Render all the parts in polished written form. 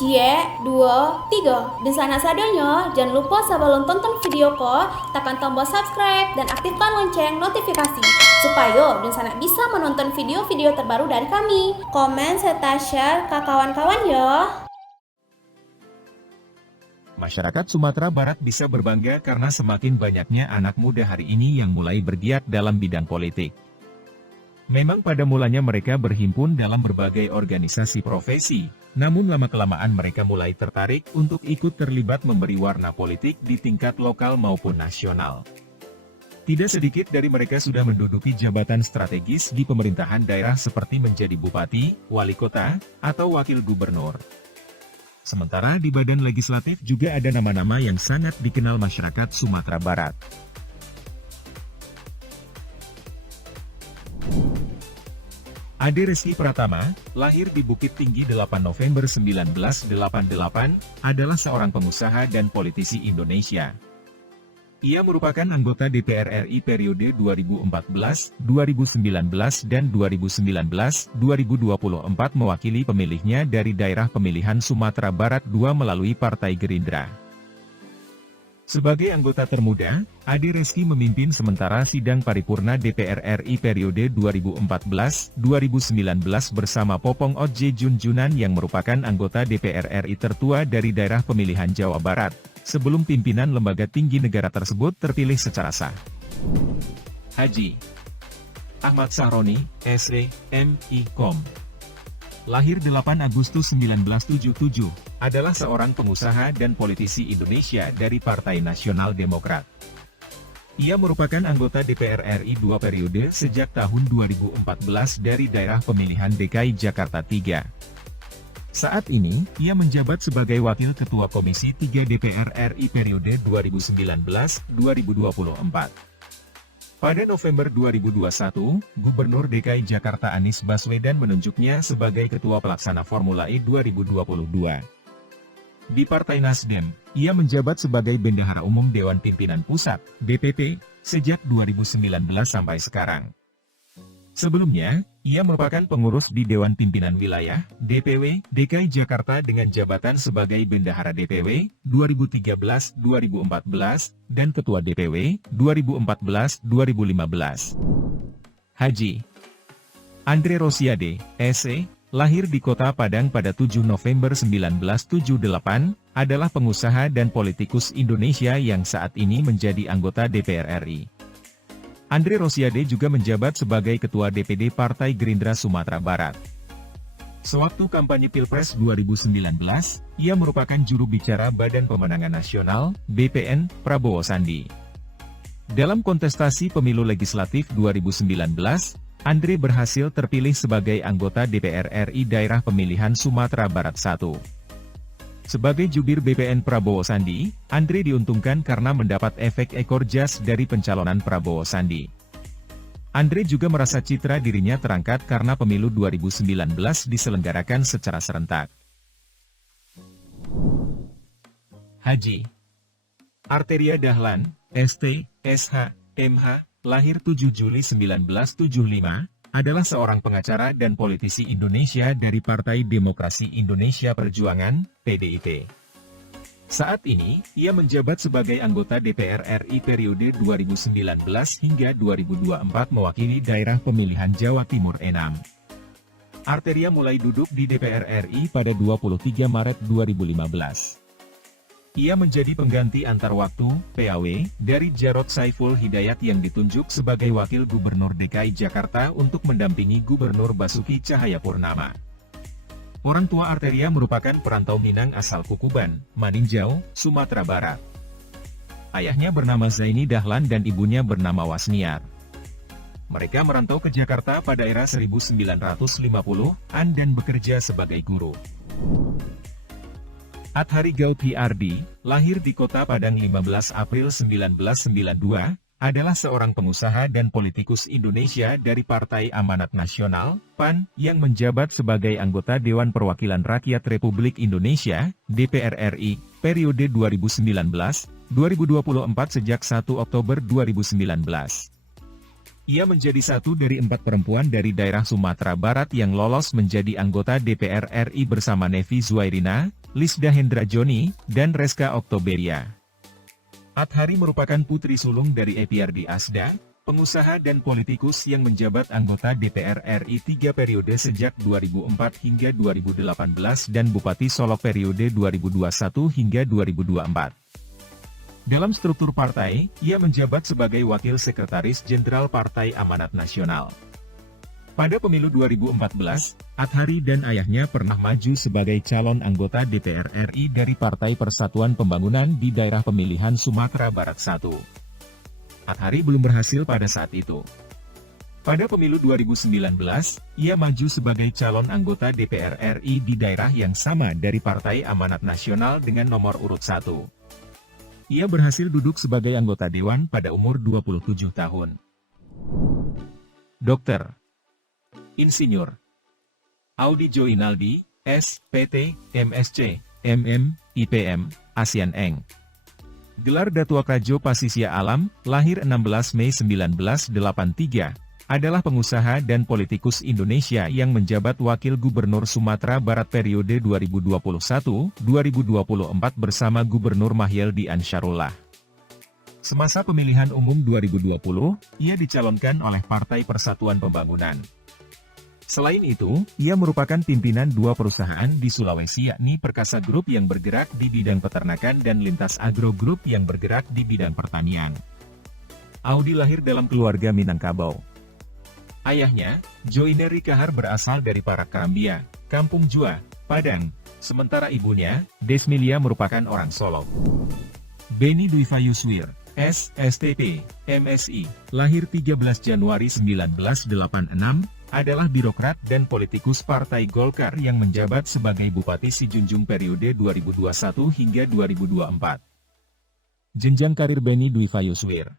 Cie, dua, tiga. Dan sana sadanya, jangan lupa sebelum tonton video ko, tekan tombol subscribe dan aktifkan lonceng notifikasi supaya dan sana bisa menonton video-video terbaru dari kami. Komen serta share ke kawan-kawan ya. Masyarakat Sumatera Barat bisa berbangga karena semakin banyaknya anak muda hari ini yang mulai bergiat dalam bidang politik. Memang pada mulanya mereka berhimpun dalam berbagai organisasi profesi, namun lama-kelamaan mereka mulai tertarik untuk ikut terlibat memberi warna politik di tingkat lokal maupun nasional. Tidak sedikit dari mereka sudah menduduki jabatan strategis di pemerintahan daerah seperti menjadi bupati, wali kota, atau wakil gubernur. Sementara di badan legislatif juga ada nama-nama yang sangat dikenal masyarakat Sumatera Barat. Ade Reski Pratama, lahir di Bukit Tinggi 8 November 1988, adalah seorang pengusaha dan politisi Indonesia. Ia merupakan anggota DPR RI periode 2014, 2019 dan 2019-2024 mewakili pemilihnya dari daerah pemilihan Sumatera Barat II melalui Partai Gerindra. Sebagai anggota termuda, Ade Reski memimpin sementara sidang paripurna DPR RI periode 2014-2019 bersama Popong Odje Junjunan yang merupakan anggota DPR RI tertua dari daerah pemilihan Jawa Barat, sebelum pimpinan lembaga tinggi negara tersebut terpilih secara sah. Haji Ahmad Sahroni, S.E., M.I. Kom. Lahir 8 Agustus 1977, adalah seorang pengusaha dan politisi Indonesia dari Partai Nasional Demokrat. Ia merupakan anggota DPR RI 2 periode sejak tahun 2014 dari daerah pemilihan DKI Jakarta 3. Saat ini, ia menjabat sebagai Wakil Ketua Komisi 3 DPR RI periode 2019-2024. Pada November 2021, Gubernur DKI Jakarta Anies Baswedan menunjuknya sebagai Ketua Pelaksana Formula E 2022. Di Partai Nasdem, ia menjabat sebagai Bendahara Umum Dewan Pimpinan Pusat, DPP, sejak 2019 sampai sekarang. Sebelumnya, ia merupakan pengurus di Dewan Pimpinan Wilayah, DPW, DKI Jakarta dengan jabatan sebagai Bendahara DPW, 2013-2014, dan Ketua DPW, 2014-2015. Haji Andre Rosiade, S.E., lahir di Kota Padang pada 7 November 1978, adalah pengusaha dan politikus Indonesia yang saat ini menjadi anggota DPR RI. Andre Rosiade juga menjabat sebagai Ketua DPD Partai Gerindra Sumatera Barat. Sewaktu kampanye Pilpres 2019, ia merupakan juru bicara Badan Pemenangan Nasional, BPN, Prabowo Sandi. Dalam kontestasi pemilu legislatif 2019, Andre berhasil terpilih sebagai anggota DPR RI Daerah Pemilihan Sumatera Barat I. Sebagai jubir BPN Prabowo Sandi, Andre diuntungkan karena mendapat efek ekor jas dari pencalonan Prabowo Sandi. Andre juga merasa citra dirinya terangkat karena pemilu 2019 diselenggarakan secara serentak. Haji Arteria Dahlan, ST, SH, MH, lahir 7 Juli 1975, adalah seorang pengacara dan politisi Indonesia dari Partai Demokrasi Indonesia Perjuangan, PDIP. Saat ini, ia menjabat sebagai anggota DPR RI periode 2019 hingga 2024 mewakili daerah pemilihan Jawa Timur 6. Arteria mulai duduk di DPR RI pada 23 Maret 2015. Ia menjadi pengganti antar waktu, PAW, dari Jarod Saiful Hidayat yang ditunjuk sebagai Wakil Gubernur DKI Jakarta untuk mendampingi Gubernur Basuki Cahayapurnama. Orang tua Arteria merupakan perantau Minang asal Kukuban, Maninjau, Sumatera Barat. Ayahnya bernama Zaini Dahlan dan ibunya bernama Wasniar. Mereka merantau ke Jakarta pada era 1950-an dan bekerja sebagai guru. Athari Gautri Ardi, lahir di Kota Padang 15 April 1992, adalah seorang pengusaha dan politikus Indonesia dari Partai Amanat Nasional, PAN, yang menjabat sebagai anggota Dewan Perwakilan Rakyat Republik Indonesia, DPR RI, periode 2019-2024 sejak 1 Oktober 2019. Ia menjadi satu dari 4 perempuan dari daerah Sumatera Barat yang lolos menjadi anggota DPR RI bersama Nevi Zuairina, Lisda Hendra Joni, dan Reska Oktoberia. Athari merupakan putri sulung dari Epiardi Asda, pengusaha dan politikus yang menjabat anggota DPR RI 3 periode sejak 2004 hingga 2018 dan Bupati Solok periode 2021 hingga 2024. Dalam struktur partai, ia menjabat sebagai Wakil Sekretaris Jenderal Partai Amanat Nasional. Pada pemilu 2014, Athari dan ayahnya pernah maju sebagai calon anggota DPR RI dari Partai Persatuan Pembangunan di daerah pemilihan Sumatera Barat I. Athari belum berhasil pada saat itu. Pada pemilu 2019, ia maju sebagai calon anggota DPR RI di daerah yang sama dari Partai Amanat Nasional dengan nomor urut 1. Ia berhasil duduk sebagai anggota dewan pada umur 27 tahun. Dokter, Insinyur Audi Joinaldi, S.Pt., M.Sc., M.M., IPM, Asian Eng. Gelar Datua Krajo Pasisya Alam, lahir 16 Mei 1983, adalah pengusaha dan politikus Indonesia yang menjabat Wakil Gubernur Sumatera Barat periode 2021-2024 bersama Gubernur Mahyeldi Ansarullah. Semasa pemilihan umum 2020, ia dicalonkan oleh Partai Persatuan Pembangunan. Selain itu, ia merupakan pimpinan 2 perusahaan di Sulawesi yakni Perkasa Group yang bergerak di bidang peternakan dan Lintas Agro Group yang bergerak di bidang pertanian. Audi lahir dalam keluarga Minangkabau. Ayahnya, Joineri Kahar berasal dari Parakarambia, Kampung Jua, Padang, sementara ibunya, Desmilia merupakan orang Solok. Beni Dwi Fayuswir, S.Sp., MSI, lahir 13 Januari 1986, adalah birokrat dan politikus Partai Golkar yang menjabat sebagai Bupati Sijunjung periode 2021 hingga 2024. Jenjang karir Beni Dwi Fayuswir.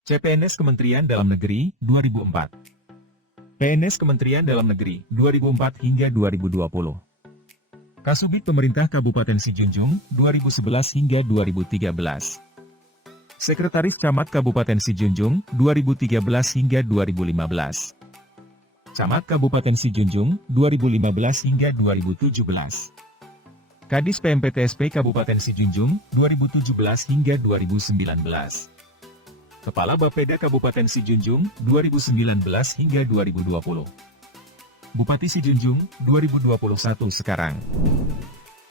CPNS Kementerian Dalam Negeri, 2004. PNS Kementerian Dalam Negeri, 2004 hingga 2020. Kasubit Pemerintah Kabupaten Sijunjung, 2011 hingga 2013. Sekretaris Camat Kabupaten Sijunjung, 2013 hingga 2015. Camat Kabupaten Sijunjung, 2015 hingga 2017. Kadis PMPTSP Kabupaten Sijunjung, 2017 hingga 2019. Kepala Bapeda Kabupaten Sijunjung, 2019 hingga 2020. Bupati Sijunjung, 2021 sekarang.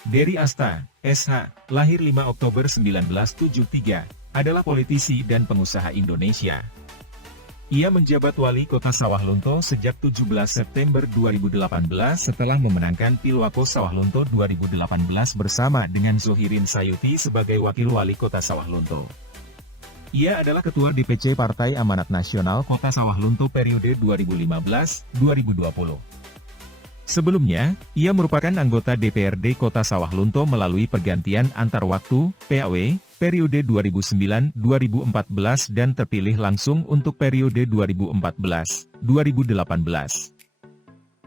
Dery Asta, SH, lahir 5 Oktober 1973, adalah politisi dan pengusaha Indonesia. Ia menjabat Wali Kota Sawahlunto sejak 17 September 2018 setelah memenangkan Pilwako Sawahlunto 2018 bersama dengan Zohirin Sayuti sebagai Wakil Wali Kota Sawahlunto. Ia adalah Ketua DPC Partai Amanat Nasional Kota Sawahlunto periode 2015-2020. Sebelumnya, ia merupakan anggota DPRD Kota Sawahlunto melalui pergantian antar waktu, PAW, periode 2009-2014 dan terpilih langsung untuk periode 2014-2018.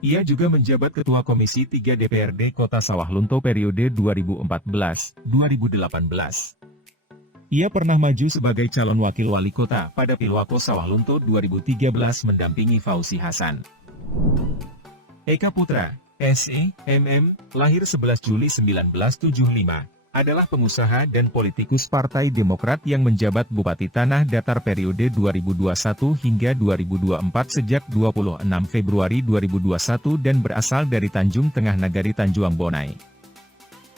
Ia juga menjabat Ketua Komisi 3 DPRD Kota Sawahlunto periode 2014-2018. Ia pernah maju sebagai calon wakil wali kota pada Pilwako Sawahlunto 2013 mendampingi Fauzi Hasan. Eka Putra, SE, MM, lahir 11 Juli 1975, adalah pengusaha dan politikus Partai Demokrat yang menjabat Bupati Tanah Datar periode 2021 hingga 2024 sejak 26 Februari 2021 dan berasal dari Tanjung Tengah Nagari Tanjuang Bonai.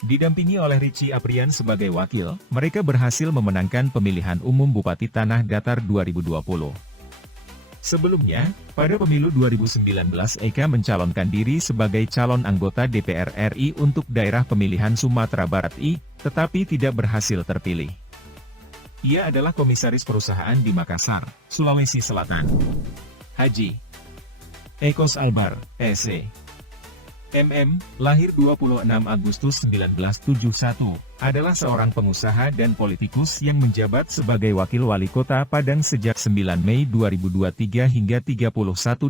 Didampingi oleh Richie Aprian sebagai wakil, mereka berhasil memenangkan pemilihan umum Bupati Tanah Datar 2020. Sebelumnya, pada pemilu 2019 Eka mencalonkan diri sebagai calon anggota DPR RI untuk daerah pemilihan Sumatera Barat I, tetapi tidak berhasil terpilih. Ia adalah komisaris perusahaan di Makassar, Sulawesi Selatan. Haji Ekos Albar, SE. MM, lahir 26 Agustus 1971, adalah seorang pengusaha dan politikus yang menjabat sebagai Wakil Wali Kota Padang sejak 9 Mei 2023 hingga 31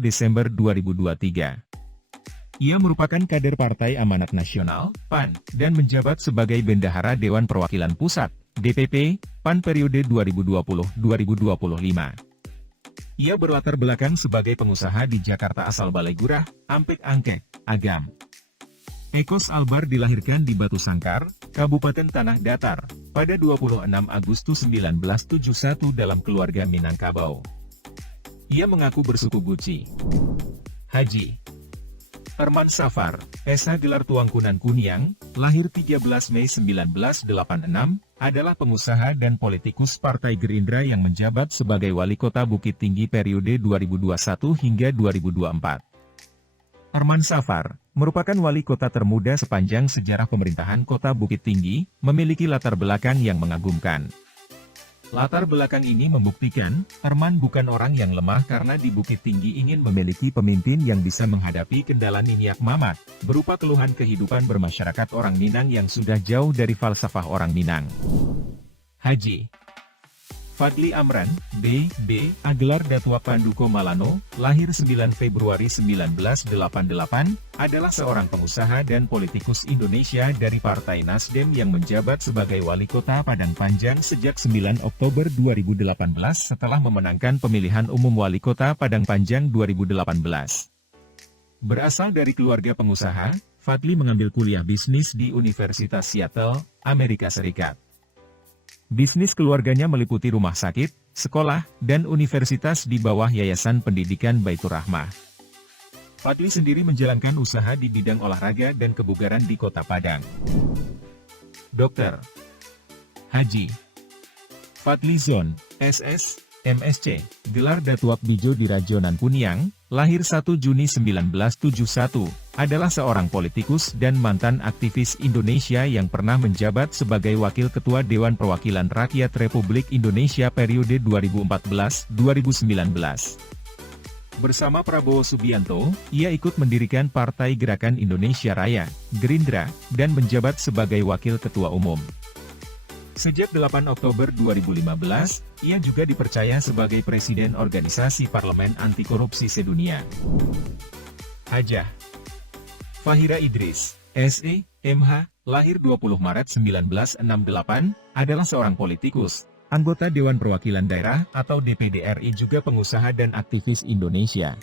Desember 2023. Ia merupakan kader Partai Amanat Nasional, PAN, dan menjabat sebagai Bendahara Dewan Perwakilan Pusat, DPP, PAN periode 2020-2025. Ia berlatar belakang sebagai pengusaha di Jakarta asal Balai Gurah, Ampek Angkek, Agam. Ekos Albar dilahirkan di Batu Sangkar, Kabupaten Tanah Datar, pada 26 Agustus 1971 dalam keluarga Minangkabau. Ia mengaku bersuku Guci. Haji Herman Safar, SH gelar Tuangkunan Kuniang, lahir 13 Mei 1986, adalah pengusaha dan politikus Partai Gerindra yang menjabat sebagai Wali Kota Bukit Tinggi periode 2021 hingga 2024. Herman Safar merupakan wali kota termuda sepanjang sejarah pemerintahan Kota Bukit Tinggi, memiliki latar belakang yang mengagumkan. Latar belakang ini membuktikan, Herman bukan orang yang lemah karena di Bukit Tinggi ingin memiliki pemimpin yang bisa menghadapi kendala Niniak Mamat, berupa keluhan kehidupan bermasyarakat orang Minang yang sudah jauh dari falsafah orang Minang. Haji Fadli Amran, B.B. Gelar Datua Panduko Malano, lahir 9 Februari 1988, adalah seorang pengusaha dan politikus Indonesia dari Partai Nasdem yang menjabat sebagai Wali Kota Padang Panjang sejak 9 Oktober 2018 setelah memenangkan pemilihan umum Wali Kota Padang Panjang 2018. Berasal dari keluarga pengusaha, Fadli mengambil kuliah bisnis di Universitas Seattle, Amerika Serikat. Bisnis keluarganya meliputi rumah sakit, sekolah, dan universitas di bawah Yayasan Pendidikan Baitur Rahmah. Fadli sendiri menjalankan usaha di bidang olahraga dan kebugaran di Kota Padang. Dr. Haji Fadli Zon, SS, MSc, gelar Datuak Bijo di Rajonan Kuniang, lahir 1 Juni 1971, adalah seorang politikus dan mantan aktivis Indonesia yang pernah menjabat sebagai Wakil Ketua Dewan Perwakilan Rakyat Republik Indonesia periode 2014-2019. Bersama Prabowo Subianto, ia ikut mendirikan Partai Gerakan Indonesia Raya, Gerindra, dan menjabat sebagai Wakil Ketua Umum. Sejak 8 Oktober 2015, ia juga dipercaya sebagai Presiden Organisasi Parlemen Anti Korupsi Sedunia. Hajah Fahira Idris, SE, MH, lahir 20 Maret 1968, adalah seorang politikus, anggota Dewan Perwakilan Daerah atau DPD RI, juga pengusaha dan aktivis Indonesia.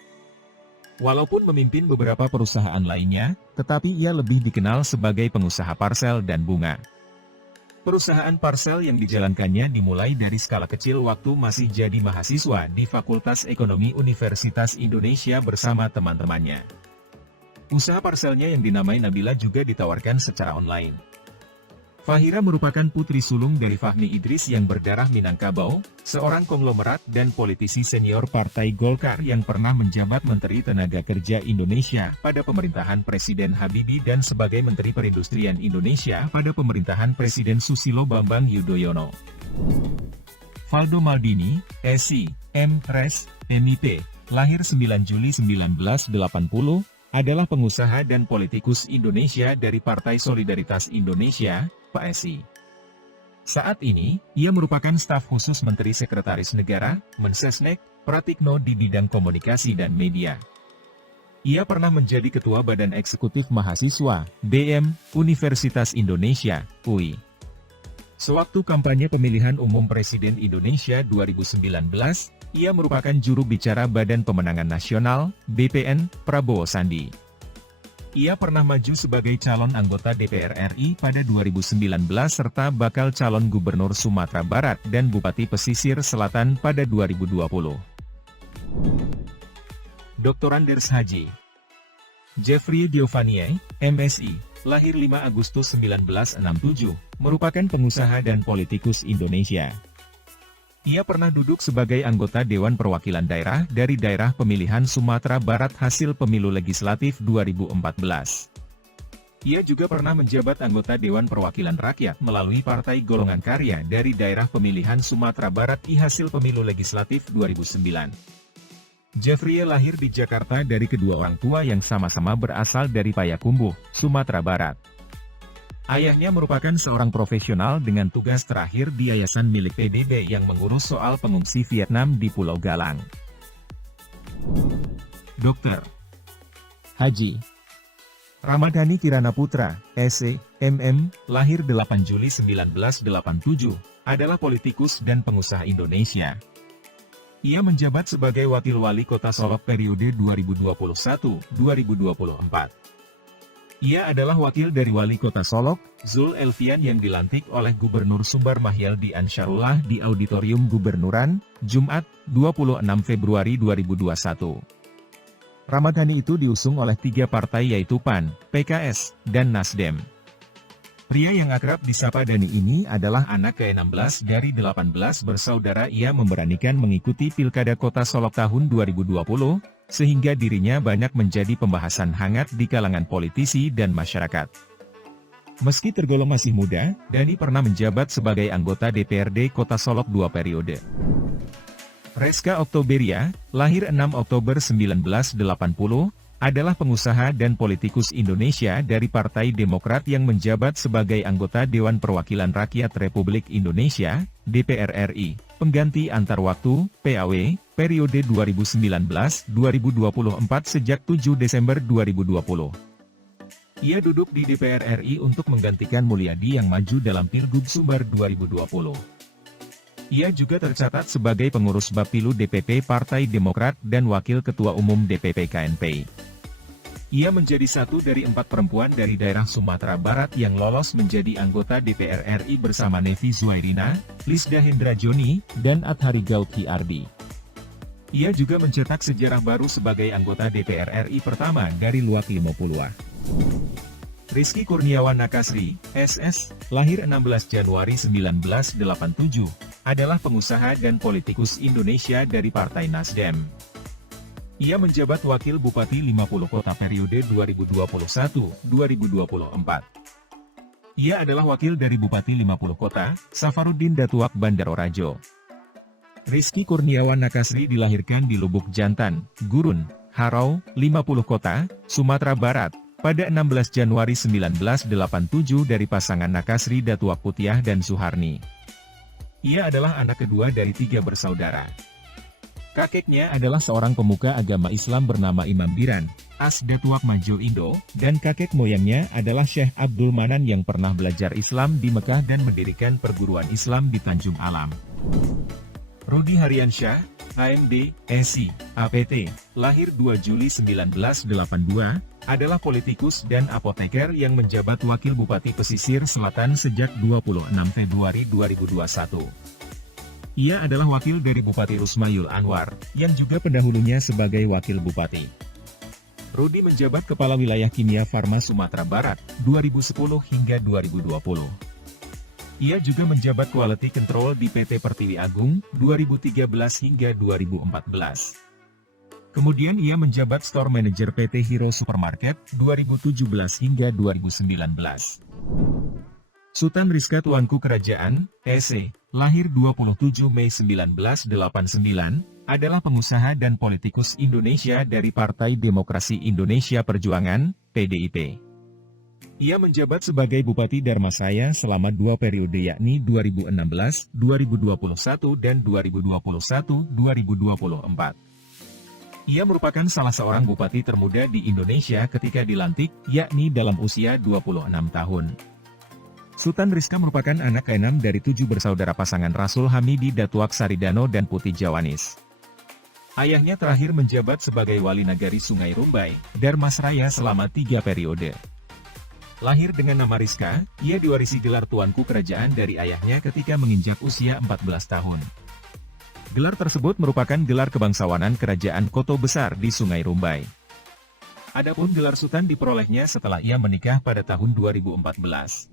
Walaupun memimpin beberapa perusahaan lainnya, tetapi ia lebih dikenal sebagai pengusaha parsel dan bunga. Perusahaan parsel yang dijalankannya dimulai dari skala kecil waktu masih jadi mahasiswa di Fakultas Ekonomi Universitas Indonesia bersama teman-temannya. Usaha parselnya yang dinamai Nabila juga ditawarkan secara online. Fahira merupakan putri sulung dari Fahmi Idris yang berdarah Minangkabau, seorang konglomerat dan politisi senior Partai Golkar yang pernah menjabat Menteri Tenaga Kerja Indonesia pada pemerintahan Presiden Habibie dan sebagai Menteri Perindustrian Indonesia pada pemerintahan Presiden Susilo Bambang Yudhoyono. Valdo Maldini, SI, M. Res, MIP, lahir 9 Juli 1980, adalah pengusaha dan politikus Indonesia dari Partai Solidaritas Indonesia, PSI. Saat ini, ia merupakan staf khusus Menteri Sekretaris Negara, Mensesnek, Pratikno di bidang komunikasi dan media. Ia pernah menjadi Ketua Badan Eksekutif Mahasiswa, BM, Universitas Indonesia, UI. Sewaktu kampanye pemilihan umum Presiden Indonesia 2019, ia merupakan juru bicara Badan Pemenangan Nasional, BPN, Prabowo Sandi. Ia pernah maju sebagai calon anggota DPR RI pada 2019 serta bakal calon Gubernur Sumatera Barat dan Bupati Pesisir Selatan pada 2020. Dr. Anders Haji Jeffrey Giovanni, MSI, lahir 5 Agustus 1967, merupakan pengusaha dan politikus Indonesia. Ia pernah duduk sebagai anggota Dewan Perwakilan Daerah dari daerah pemilihan Sumatera Barat hasil pemilu legislatif 2014. Ia juga pernah menjabat anggota Dewan Perwakilan Rakyat melalui Partai Golongan Karya dari daerah pemilihan Sumatera Barat di hasil pemilu legislatif 2009. Jeffrey lahir di Jakarta dari kedua orang tua yang sama-sama berasal dari Payakumbuh, Sumatera Barat. Ayahnya merupakan seorang profesional dengan tugas terakhir di yayasan milik PBB yang mengurus soal pengungsi Vietnam di Pulau Galang. Dr. Haji Ramadhani Kirana Putra, SE, MM, lahir 8 Juli 1987, adalah politikus dan pengusaha Indonesia. Ia menjabat sebagai Wakil Wali Kota Solok periode 2021-2024. Ia adalah wakil dari Wali Kota Solok, Zul Elfian yang dilantik oleh Gubernur Sumbar Mahyaldi Ansyarullah di Auditorium Gubernuran, Jumat, 26 Februari 2021. Ramadhani itu diusung oleh 3 partai yaitu PAN, PKS, dan Nasdem. Pria yang akrab disapa Dani ini adalah anak ke-16 dari 18 bersaudara. Ia memberanikan mengikuti Pilkada Kota Solok tahun 2020, sehingga dirinya banyak menjadi pembahasan hangat di kalangan politisi dan masyarakat. Meski tergolong masih muda, Dani pernah menjabat sebagai anggota DPRD Kota Solok 2 periode. Reska Oktoberia, lahir 6 Oktober 1980, adalah pengusaha dan politikus Indonesia dari Partai Demokrat yang menjabat sebagai anggota Dewan Perwakilan Rakyat Republik Indonesia, DPR RI, pengganti antar waktu, PAW, periode 2019-2024 sejak 7 Desember 2020. Ia duduk di DPR RI untuk menggantikan Mulyadi yang maju dalam Pilgub Sumbar 2020. Ia juga tercatat sebagai pengurus Bapilu DPP Partai Demokrat dan Wakil Ketua Umum DPP KNP. Ia menjadi satu dari 4 perempuan dari daerah Sumatera Barat yang lolos menjadi anggota DPR RI bersama Nevi Zuairina, Lisda Hendra Joni, dan Athari Gauthi Ardi. Ia juga mencetak sejarah baru sebagai anggota DPR RI pertama dari luak 50-an. Rizky Kurniawan Nakasri, SS, lahir 16 Januari 1987, adalah pengusaha dan politikus Indonesia dari Partai Nasdem. Ia menjabat Wakil Bupati 50 Kota periode 2021-2024. Ia adalah wakil dari Bupati 50 Kota, Safarudin Datuak Bandar Orajo. Rizky Kurniawan Nakasri dilahirkan di Lubuk Jantan, Gurun, Harau, 50 Kota, Sumatera Barat, pada 16 Januari 1987 dari pasangan Nakasri Datuak Putiah dan Suharni. Ia adalah anak kedua dari 3 bersaudara. Kakeknya adalah seorang pemuka agama Islam bernama Imam Biran, As Datuak Majo Indo, dan kakek moyangnya adalah Syekh Abdul Manan yang pernah belajar Islam di Mekah dan mendirikan perguruan Islam di Tanjung Alam. Rudi Haryansyah, AMD, SI, APT, lahir 2 Juli 1982, adalah politikus dan apoteker yang menjabat Wakil Bupati Pesisir Selatan sejak 26 Februari 2021. Ia adalah wakil dari Bupati Rusmayul Anwar, yang juga pendahulunya sebagai Wakil Bupati. Rudi menjabat Kepala Wilayah Kimia Farma Sumatera Barat, 2010 hingga 2020. Ia juga menjabat Quality Control di PT Pertiwi Agung, 2013 hingga 2014. Kemudian ia menjabat Store Manager PT Hero Supermarket, 2017 hingga 2019. Sultan Rizka Tuanku Kerajaan, SE, lahir 27 Mei 1989, adalah pengusaha dan politikus Indonesia dari Partai Demokrasi Indonesia Perjuangan, PDIP. Ia menjabat sebagai Bupati Dharmasaya selama 2 periode yakni 2016, 2021 dan 2021-2024. Ia merupakan salah seorang bupati termuda di Indonesia ketika dilantik, yakni dalam usia 26 tahun. Sultan Rizka merupakan anak ke-6 dari 7 bersaudara pasangan Rasul Hamidi Datuak Saridano dan Putih Jawanis. Ayahnya terakhir menjabat sebagai Wali Nagari Sungai Rumbai, Dharmasraya selama 3 periode. Lahir dengan nama Rizka, ia diwarisi gelar Tuanku Kerajaan dari ayahnya ketika menginjak usia 14 tahun. Gelar tersebut merupakan gelar kebangsawanan Kerajaan Koto Besar di Sungai Rumbai. Adapun gelar Sultan diperolehnya setelah ia menikah pada tahun 2014.